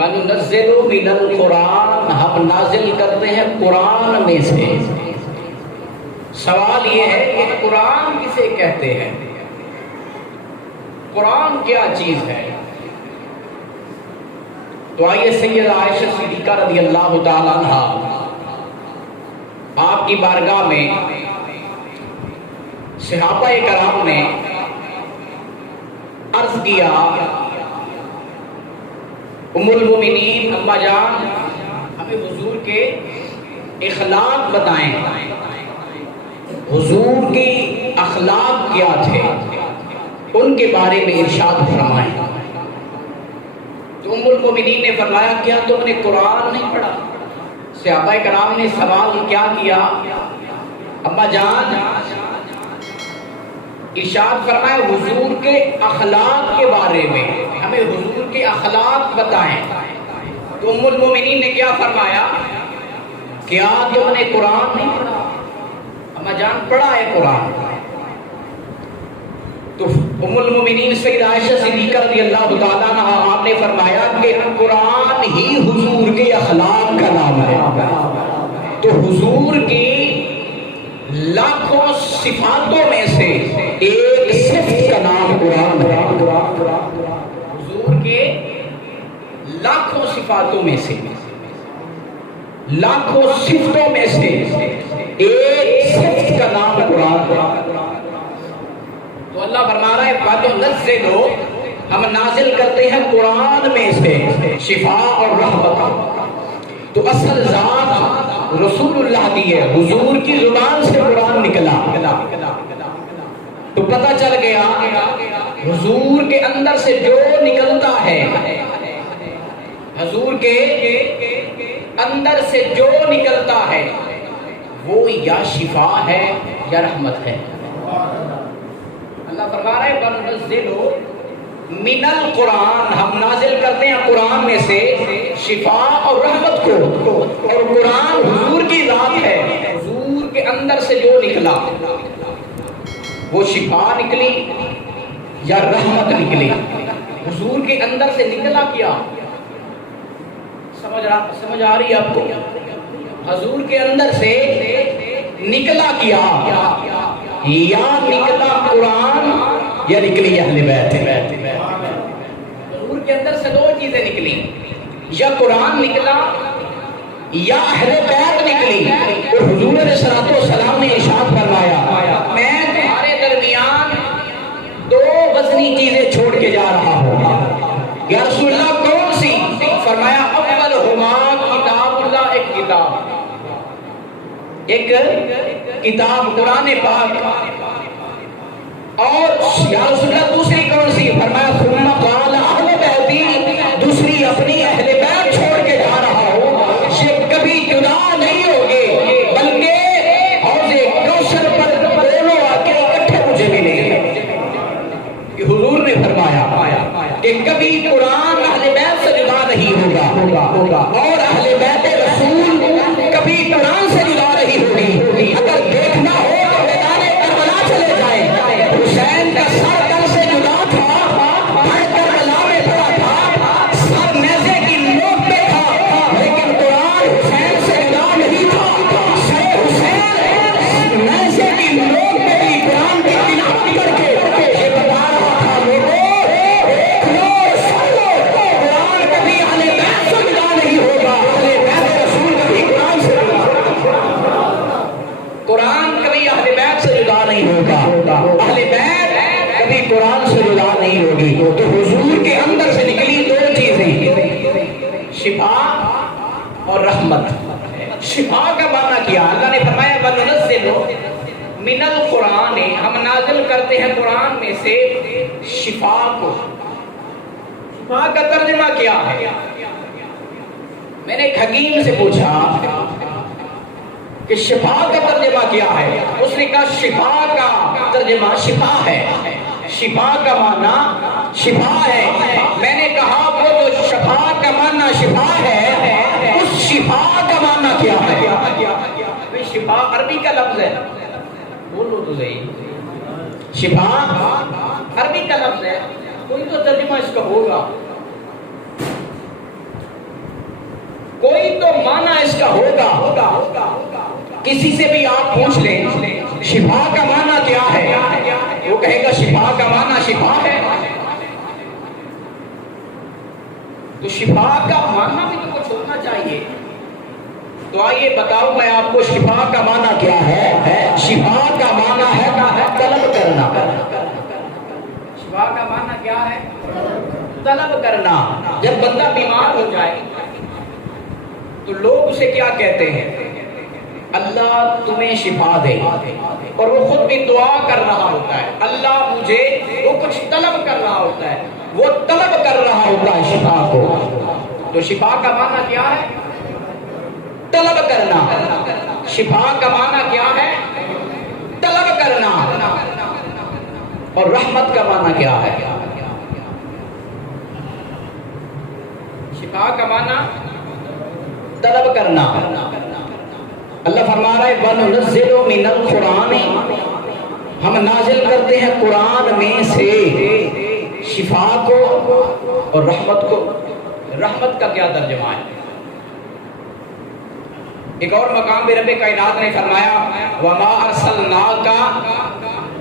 وَنُنَزِّلُ مِنَ الْقُرْآنِ، ہم نازل کرتے ہیں قرآن میں سے۔ سوال یہ ہے کہ قرآن کسے کہتے ہیں؟ قرآن کیا چیز ہے؟ تو آئیے سیدہ عائشہ صدیقہ رضی اللہ تعالیٰ عنہا آپ کی بارگاہ میں صحابہ کرام نے عرض کیا، ام المومنین اما جان ہمیں حضور کے اخلاق بتائیں، حضور کے اخلاق کیا تھے، ان کے بارے میں ارشاد فرمائیں۔ تو ام المومنین نے فرمایا، کیا تم نے قرآن نہیں پڑھا؟ صحابہ کرام نے سوال کیا کیا؟ اما جان ارشاد فرمایا حضور کے اخلاق کے بارے میں، ہمیں حضور کے اخلاق بتائیں۔ تو ام المومنین نے کیا فرمایا؟ کیا تم نے قرآن نہیں پڑھا؟ اما جان پڑھا ہے قرآن۔ تو ام المومنین سیدہ عائشہ صدیقہ رضی اللہ تعالیٰ عنہا آپ نے فرمایا کہ قرآن ہی حضور کے اخلاق کا نام ہے۔ تو حضور کی لاکھوں صفاتوں میں سے ایک صفت کا نام قرآن ہے۔ حضور کے لاکھوں صفاتوں میں سے، لاکھوں صفتوں میں سے ایک صفت کا نام قرآن ہے۔ تو اللہ فرما رہا ہے وَنُنَزِّلُ، ہم نازل کرتے ہیں قرآن میں سے شفاء اور رحمت۔ تو اصل ذات رسول اللہ دی ہے، حضور کی زبان سے قرآن نکلا۔ تو پتہ چل گیا حضور کے اندر سے جو نکلتا ہے، حضور کے اندر سے جو نکلتا ہے وہ یا شفا ہے یا رحمت ہے۔ اللہ فرما رہا ہے وَنُنَزِّلُ مِنَ الْقُرْآنِ، ہم نازل کرتے ہیں قرآن میں سے شفا اور رحمت کو۔ اور قرآن حضور کی ذات ہے، حضور کے اندر سے جو نکلا وہ شفا نکلی یا رحمت نکلی۔ حضور کے اندر سے نکلا کیا؟ سمجھ آ رہی ہے آپ کو؟ حضور کے اندر سے نکلا کیا؟ یا نکلا قرآن یا نکلی اہل بیت۔ حضور کے اندر سے دو چیزیں نکلی، یا قرآن نکلا یا اہل بیت نکلی۔ اور حضور علیہ الصلوۃ والسلام نے ارشاد فرمایا، میں تمہارے درمیان دو وزنی چیزیں چھوڑ کے جا رہا ہوں۔ یا رسول اللہ کون سی؟ فرمایا اولہما کتاب اللہ، ایک کتاب، ایک کتاب قرآن پاک، اور یا رسول اللہ دوسری کون سی؟ فرمایا ثم قال اہل بیتی، دوسری اپنی اہل بیت چھوڑ کے جا رہا ہوں، یہ کبھی جدا نہیں ہوگے، بلکہ حوض کوثر پر دونوں آ کے اکٹھے مجھے ملیں گے۔ کہ حضور نے فرمایا کہ کبھی قرآن اہل بیت سے جدا نہیں ہوگا، اور اہل بیت رسول کبھی قرآن سے جدا نہیں ہوگی۔ اگر دیکھنا ہو تو میدان کربلا چلے جائیں، حسین کا سر کل سے جدا تھا، ہر کربلا میں پڑا تھا، سر نیزے کی نوک پہ تھا، لیکن قرآن حسین سے جدا نہیں تھا۔ سر حسین نیزے کی نوک پہ بھی قرآن کی تلاوت کر کے یہ بتا رہا تھا، لوگوں دیکھ لو، سن لو، قرآن کبھی اہل بیت سے جدا نہیں ہوگا، اہل بیت رسول کبھی قرآن سے جدا، قرآن کبھی اہل بیت سے جدا نہیں ہوگا، اہل بیت کبھی قرآن سے جدا نہیں ہوگی۔ تو حضور کے اندر سے نکلی دو چیزیں، شفا اور رحمت۔ شفا کا معنی کیا؟ اللہ نے فرمایا وَنُنَزِّلُ مِنَ الْقُرْآنِ، ہم نازل کرتے ہیں قرآن میں سے شفا کو۔ شفا کا ترجمہ کیا ہے؟ میں نے ایک حکیم سے پوچھا کہ شفا کا ترجمہ کیا ہے؟ اس نے کہا شفا کا ترجمہ شفا ہے، شفا کا معنی شفا ہے۔ میں نے کہا وہ جو شفا کا معنی شفا ہے، اس شفا کا معنی کیا ہے؟ شفا عربی کا لفظ ہے، بولو تو صحیح، شفا عربی کا لفظ ہے، کوئی تو ترجمہ اس کا ہوگا۔ معنی اس کا ہوگا، کسی سے بھی آپ پوچھ لیں شفا کا معنی کیا ہے، وہ کہے گا شفا کا معنی شفا ہے۔ تو شفا کا معنی بھی تو کچھ ہونا چاہیے۔ تو آئیے بتاؤں میں آپ کو شفا کا معنی کیا ہے۔ شفا کا معنی ہے طلب کرنا۔ شفا کا معنی کیا ہے؟ طلب کرنا۔ جب بندہ بیمار ہو جائے تو لوگ اسے کیا کہتے ہیں؟ اللہ تمہیں شفا دے، اور وہ خود بھی دعا کر رہا ہوتا ہے، اللہ مجھے، وہ کچھ طلب کر رہا ہوتا ہے، وہ طلب کر رہا ہوتا ہے شفا کو۔ تو شفا کا معنی کیا ہے؟ طلب کرنا۔ شفا کا معنی کیا ہے؟ طلب کرنا۔ اور رحمت کا معنی کیا ہے؟ شفا کا معنی طلب کرنا۔ اللہ فرما رہا ہے وَنُنَزِّلُ مِنَ الْقُرْآنِ، ہم نازل کرتے ہیں قرآن میں سے شفا کو اور رحمت کو۔ رحمت کا کیا ترجمہ ہے؟ ایک اور مقام پہ رب کائنات نے فرمایا وَمَا أَرْسَلْنَاكَ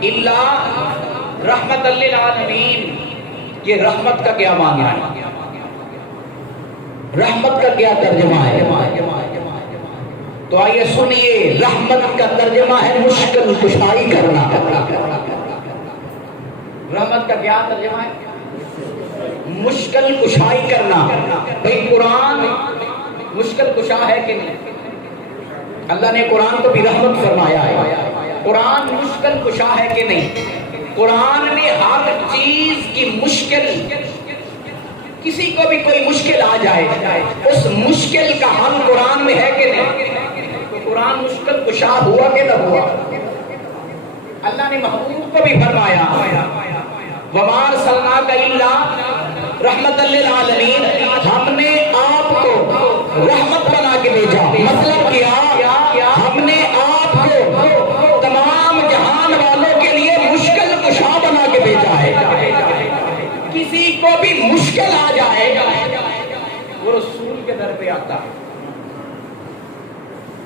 إِلَّا رَحْمَةً لِّلْعَالَمِينَ۔ یہ رحمت کا کیا معنی ہے؟ رحمت کا کیا ترجمہ ہے؟ تو آئیے سنیے، رحمت کا ترجمہ ہے مشکل کشائی کرنا۔ رحمت کا کیا ترجمہ ہے؟ مشکل کشائی کرنا۔ بھئی قرآن مشکل کشا ہے کہ نہیں؟ اللہ نے قرآن کو بھی رحمت فرمایا ہے۔ قرآن مشکل کشا ہے کہ نہیں؟ قرآن میں ہر چیز کی مشکل، کسی کو بھی کوئی مشکل آ جائے اس مشکل کا حل قرآن میں ہے کہ نہیں؟ قرآن مشکل کشا ہوا کہ نہ ہوا؟ اللہ نے محبوب کو بھی فرمایا وَمَا أَرْسَلْنَاكَ إِلَّا رَحْمَةً لِّلْعَالَمِينَ، ہم نے آپ کو رحمت بنا کے بھیجا۔ مطلب کیا؟ ہم نے آپ کو تمام جہان والوں کے لیے مشکل کشا بنا کے بھیجا ہے۔ کسی کو بھی مشکل آ جائے وہ رسول کے در پہ آتا ہے۔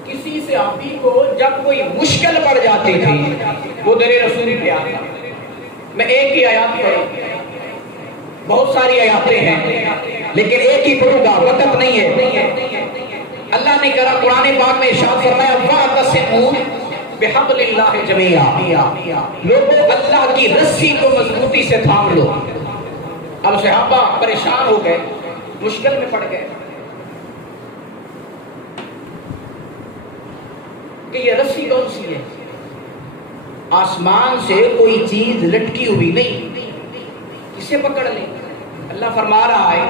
کسی صحابی کو جب کوئی مشکل پڑ جاتی تھی وہ در رسول پہ آتا۔ میں ایک ہی آیات پڑھوں، بہت ساری آیاتیں ہیں لیکن ایک ہی پڑھوں گا، وقت نہیں ہے۔ اللہ نے کہا قرآن پاک میں ارشاد فرمایا وَاعْتَصِمُوا بِحَبْلِ اللَّهِ جَمِيعًا، لوگوں اللہ کی رسی کو مضبوطی سے تھام لو۔ اب صحابہ پریشان ہو گئے، مشکل میں پڑ گئے کہ یہ رسی کون سی ہے؟ آسمان سے کوئی چیز لٹکی ہوئی نہیں، کسے پکڑ لیں؟ اللہ فرما رہا ہے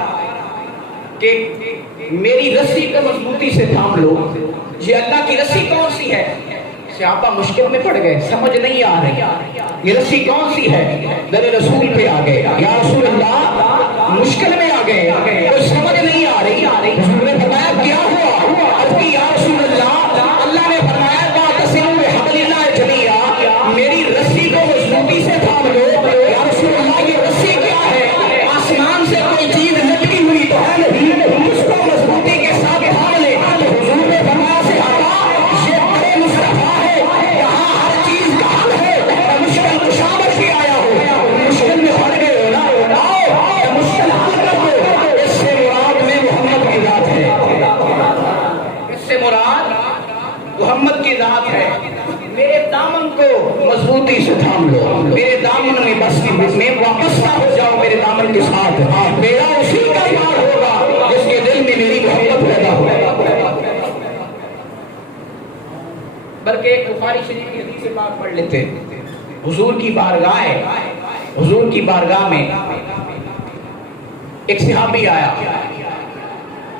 کہ میری رسی کو مضبوطی سے تھام لو۔ یہ اللہ کی رسی کون سی ہے؟ صحابہ مشکل میں پڑ گئے، سمجھ نہیں آ رہی یہ رسی کون سی ہے۔ در رسول پہ آ گئے، یا رسول اللہ مشکل میں آ گئے، کوئی سمجھ نہیں آ رہی۔ حضور نے فرمایا کیا ہوا؟ عرض کی یا رسول اللہ، اللہ نے فرمایا واعتصموا بحبل اللہ جمیعا، میری رسی کو مضبوطی سے تھام لو۔ یا رسول اللہ یہ رسی کیا ہے؟ آسمان سے کوئی چیز لٹکی ہوئی تو ہے نہیں، اس کو مضبوطی کے ساتھ تھام لے۔ تو حضور نے فرمایا صحابہ یہ بڑے مصطفیٰ ہے، یہاں ہر چیز کا حل ہے۔ مشکل کشامت بھی آیا ہو، مشکل میں پڑ گئے ہو نا، آؤ مشکل حل کر دو۔ اس سے مراد میں محمد کی ذات ہے، اس سے مراد محمد کی ذات ہے۔ میرے دامن کو مضبوطی سے تھام لو، میرے دامن میں بس میں وابستہ ہو جاؤ، میرے دامن کے ساتھ میرا اسی کا پیار ہوگا جس کے دل میں میری محبت پیدا ہو۔ بلکہ ایک بخاری شریف کی حدیث پاک پڑھ لیتے۔ حضور کی بارگاہ میں ایک صحابی آیا،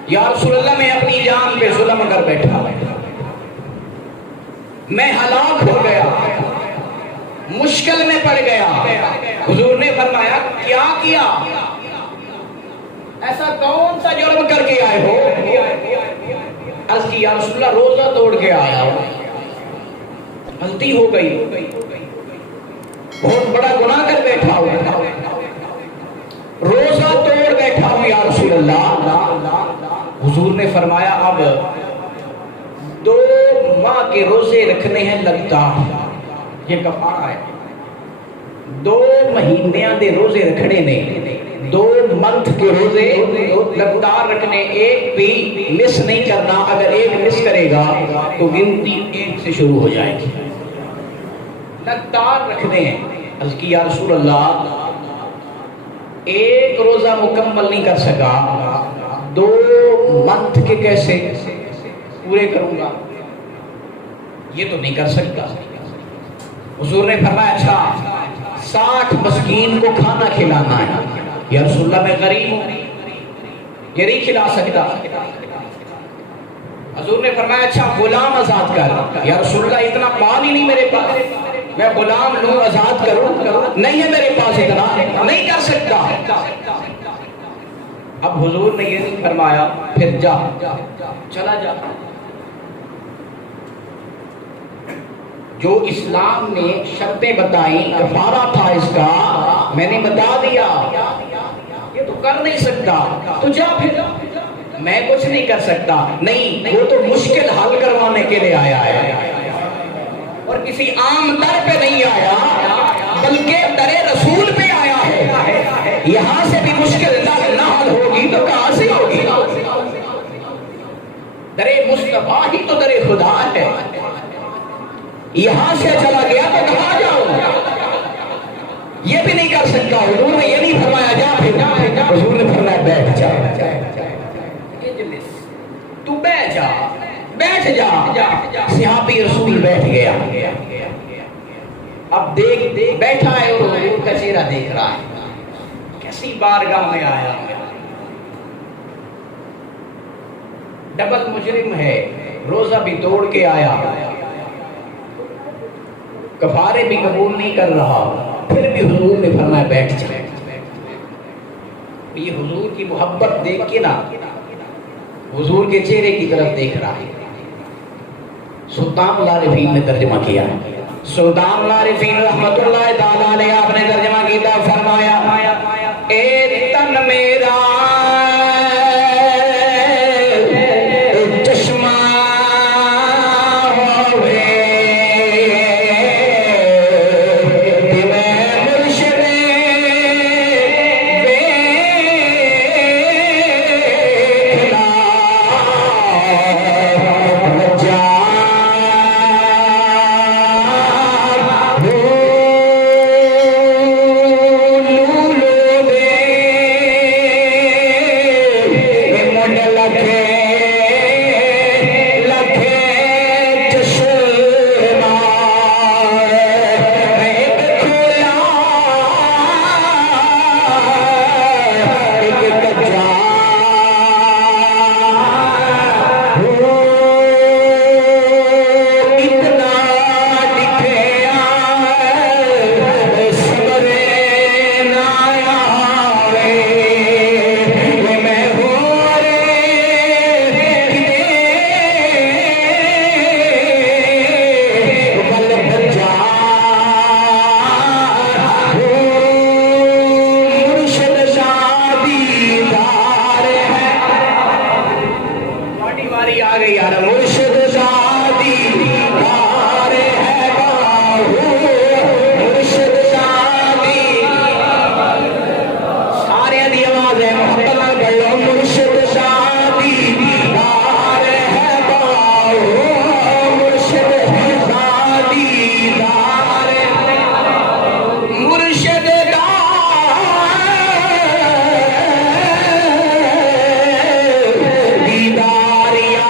یا رسول اللہ میں اپنی جان پہ ظلم کر بیٹھا، میں ہلاک ہو گیا، مشکل میں پڑ گیا۔ حضور نے فرمایا کیا کیا؟ ایسا کون سا جرم کر کے آئے ہو؟ عرض کی یا رسول اللہ روزہ توڑ کے آیا ہوں، غلطی ہو گئی، بہت بڑا گناہ کر بیٹھا ہوں، روزہ توڑ بیٹھا ہوں یا رسول اللہ۔ حضور نے فرمایا اب 2 ماہ کے روزے رکھنے ہیں لگاتار، یہ کفارہ ہے۔ 2 مہینیاں دے روزے رکھنے نے، 2 منتھ کے روزے لگاتار رکھنے، ایک بھی مس نہیں کرنا۔ اگر ایک مس کرے گا تو گنتی 1 سے شروع ہو جائے گی۔ لگاتار رکھنے ہیں۔ عرض کی یا رسول اللہ ایک روزہ مکمل نہیں کر سکا، 2 منتھ کے کیسے پورے کروں گا؟ یہ تو نہیں کر سکتا۔ حضور نے فرمایا اچھا 60 مسکین کو کھانا کھلانا ہے۔ یا رسول اللہ میں غریب ہوں، یہ نہیں کھلا سکتا۔ حضور نے فرمایا اچھا غلام آزاد کر۔ یا رسول اللہ اتنا مال ہی نہیں میرے پاس، میں غلام لوں آزاد کروں، نہیں ہے میرے پاس اتنا، نہیں کر سکتا۔ اب حضور نے یہ نہیں فرمایا پھر جا، چلا جا۔ جو اسلام نے شرطیں بتائیں، کفارہ تھا اس کا، میں نے بتا دیا، یہ تو کر نہیں سکتا تو جا پھر، میں کچھ نہیں کر سکتا۔ نہیں، وہ تو مشکل حل کروانے کے لیے آیا ہے اور کسی عام در پہ نہیں آیا بلکہ در رسول پہ آیا ہے۔ یہاں سے بھی مشکل نہ حل ہوگی تو کہاں سے ہوگی؟ در مصطفیٰ ہی تو در خدا ہے، یہاں سے چلا گیا تو کہاں جاؤں؟ یہ بھی نہیں کر سکتا۔ حضور نے یہ نہیں فرمایا جا پھر، حضور نے فرمایا بیٹھ جا، تو بیٹھ جا، بیٹھ جا۔ صحابی رسول بیٹھ گیا۔ اب دیکھ بیٹھا ہے اور حضور کا چہرہ دیکھ رہا ہے، کیسی بارگاہ میں آیا، ڈبل مجرم ہے، روزہ بھی توڑ کے آیا، کفارے بھی قبول نہیں کر رہا، پھر بھی حضور نے فرمایا بیٹھ جا۔ یہ حضور کی محبت دیکھ کے نا حضور کے چہرے کی طرف دیکھ رہا ہے۔ سلطان العارفین نے ترجمہ کیا، سلطان العارفین رحمت اللہ تعالیٰ علیہ آپ نے ترجمہ کیا، فرمایا اے تن میرا چشمہ ہوئے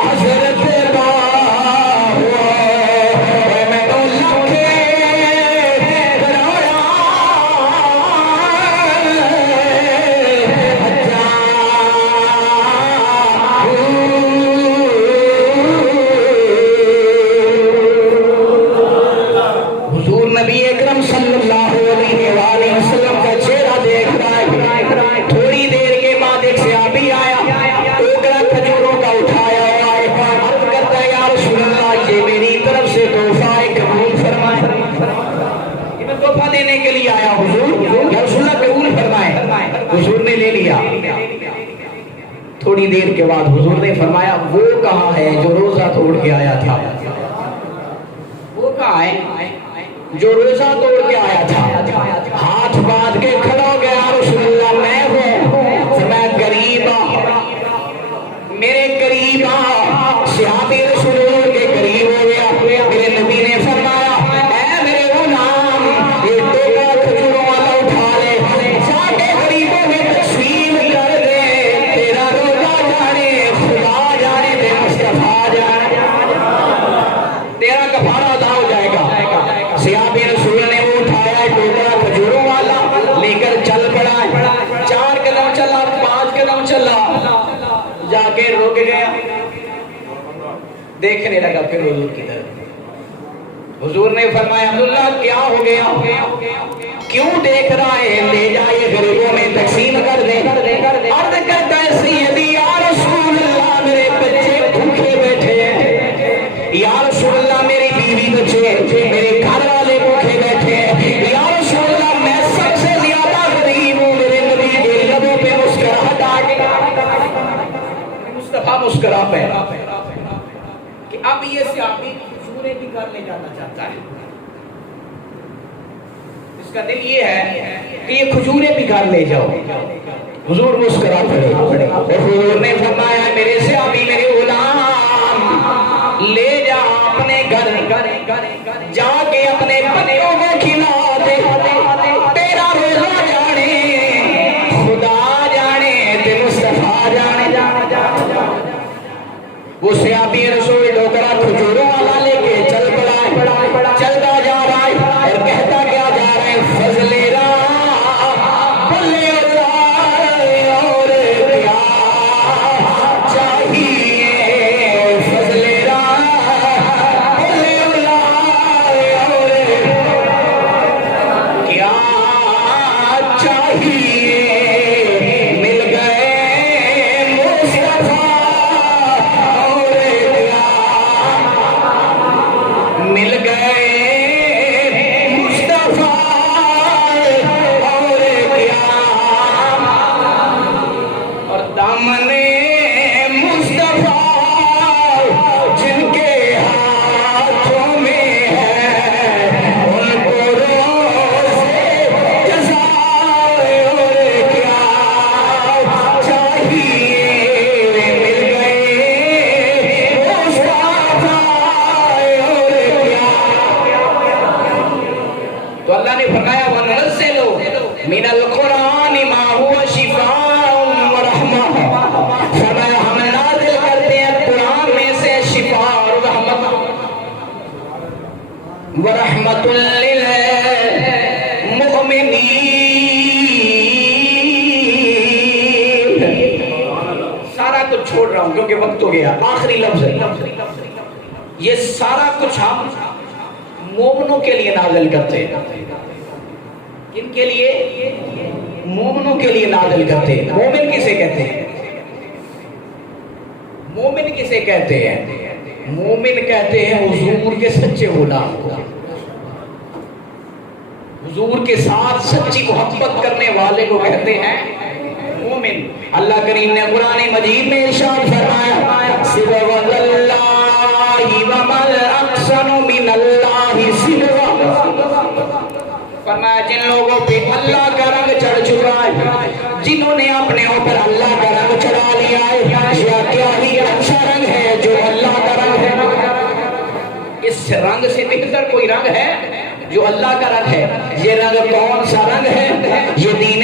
حضرت کے بعد حضور نے فرمایا وہ کہاں ہے جو روزہ توڑ کے آیا تھا؟ وہ کہاں ہے جو روزہ توڑ کے آیا تھا؟ ہاتھ باندھ کے کھڑا ہو گیا، رسول اللہ میں ہوں، میں قریب میرے قریب صحابی رسول اللہ کے قریب ہو گیا۔ میرے نبی نے فرمایا اے میرے غلام، یہ ٹوکا کھجوروں والا اٹھا لے، جا کے غریبوں میں تقسیم کر دے، تیرا روزہ جانے، خدا جانے، تے مصطفیٰ جانے، تیرا کفارہ ادا ہو جائے گا۔ صحابی رسول نے وہ اٹھایا ٹوکرا کھجوروں والا، لے کر چل پڑا، 4 قدم چلا، 5 قدم چلا، جا کے رک گیا، دیکھنے لگا پھر حضور کی طرف۔ حضور نے فرمایا عبداللہ کیا ہو گیا، کیوں دیکھ رہا ہے؟ لے جائے غریبوں میں تقسیم کر دے۔ عرض کرتا ہے سیدی یا رسول اللہ میرے بچے بھوکے بیٹھے ہیں، یا رسول اللہ میری بیوی بچے، میرے گھر والے بھوکے بیٹھے ہیں، یا رسول اللہ میں سب سے زیادہ غریب ہوں۔ میرے نبی کے لبوں پہ مسکراہٹ آ گئی، مصطفیٰ مسکرا پہ کہ اب یہ صحابی کھجوریں بھی گھر لے جانا چاہتا ہے، اس کا دل یہ ہے کہ یہ کھجوریں بھی گھر لے جاؤ۔ حضور مسکرا پڑے اور حضور نے فرمایا میرے صحابی میرے غلام لے جا اپنے گھر، جا کے اپنے بچوں کو کھلا دے، تیرا روزہ جانے، خدا جانے، تے مصطفیٰ جانے۔ وہ صحابی رسول ٹوکرا کھجوروں والا لے کے چل پڑا، چلتا جا رہا ہے اور کہتا کیا جا رہا ہے فضل راہ بلے اللہ اور کیا چاہیے، فضل راہ بلے اللہ اور کیا چاہیے، مل گئے مصطفیٰ مل گئے مصطفیٰ اور کیا، اور دامن مصطفیٰ جن کے ہاتھوں میں ہے، ان کو روزے جزا اور کیا چاہیے، مل گئے مصطفیٰ۔ تو اللہ نے فرمایا وَنُنَزِّلُ مِنَ الْقُرْآنِ مَا هُوَ شِفَاءٌ وَرَحْمَةٌ، فرمایا ہم نازل کرتے ہیں قرآن میں سے شفا اور رحمت، وَرَحْمَةٌ لِّلْمُؤْمِنِينَ۔ سارا کچھ چھوڑ رہا ہوں کیونکہ وقت ہو گیا، آخری لفظ ہے، یہ سارا کچھ ہم مومنوں کے لیے نازل کرتے ہیں۔ کن کے لیے؟ مومنوں کے لیے نازل کرتے ہیں۔ مومن کسے کہتے ہیں؟ مومن کسے کہتے ہیں؟ مومن کہتے ہیں حضور کے سچے غلام کو، حضور کے ساتھ سچی محبت کرنے والے کو کہتے ہیں مومن۔ اللہ کریم نے قرآن مجید میں ارشاد فرمایا صبغۃ اللہ ومن احسن من اللہ صبغۃ، فرمایا جن لوگوں پہ اللہ کا رنگ چڑھ چکا ہے، جنہوں نے اپنے اوپر اللہ کا رنگ چڑھا لیا ہے، یہ کیا ہی اچھا رنگ ہے جو اللہ کا رنگ ہے۔ اس رنگ سے بہتر کوئی رنگ ہے جو اللہ کا رنگ ہے؟ یہ رنگ کون سا رنگ ہے؟ یہ دین